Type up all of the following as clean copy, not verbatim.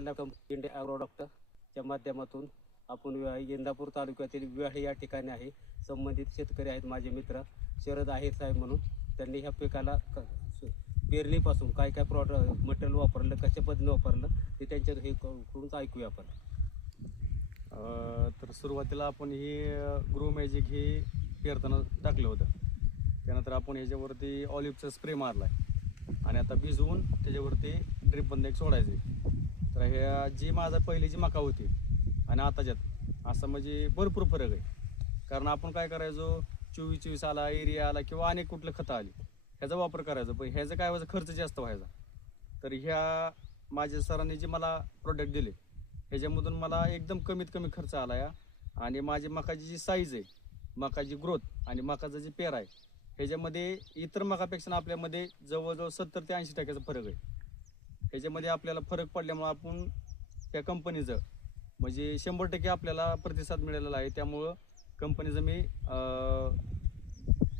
India agro डॉक्टरच्या माध्यमातून आपण इंदापूर तालुक्यातील विहाळ या ठिकाणी आहे. संबंधित शेतकरी आहेत माझे मित्र शरद आहेर साहेब म्हणून. त्यांनी ह्या पिकाला पेरणीपासून काय काय मटेरियल वापरलं, कशा पद्धतीने वापरलं ते त्यांच्या हे कडूनच ऐकूया आपण. तर सुरुवातीला आपण ही ग्रो मॅजिक हे पेरताना टाकलं होतं. त्यानंतर आपण ह्याच्यावरती ऑलिव्हचा स्प्रे मारला आहे आणि आता भिजवून त्याच्यावरती ड्रिप बंद एक सोडायचं आहे. तर ह्या जी माझा पहिली जी मका होती आणि आताच्यात असं म्हणजे भरपूर फरक आहे. कारण आपण काय करायचो 24-24 आला, एरिया आला किंवा अनेक कुठलं खतं आली ह्याचा वापर करायचा, पण ह्याचा काय व्हायचा खर्च जास्त व्हायचा. तर ह्या माझ्या सरांनी जे मला प्रोडक्ट दिले ह्याच्यामधून मला एकदम कमीत कमी खर्च आला या. आणि माझी मकाची जी साईज आहे, मकाची ग्रोथ आणि मकाचा जे पेर आहे ह्याच्यामध्ये इतर मकापेक्षा आपल्यामध्ये जवळजवळ 70 ते 80% फरक आहे. ह्याच्यामध्ये आपल्याला फरक पडल्यामुळे आपण त्या कंपनीचं म्हणजे 100% आपल्याला प्रतिसाद मिळालेला आहे. त्यामुळं कंपनीचं मी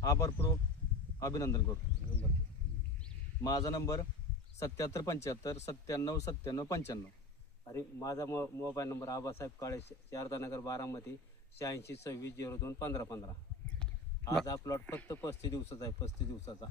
आभारपूर्वक अभिनंदन करतो. माझा नंबर 7775 97 97 95. आणि माझा मोबाईल नंबर आबासाहेब काळे, शारदानगर, बारामती 86 26 02 15 15. आज हा प्लॉट फक्त 35 दिवसाचा आहे, 35 दिवसाचा.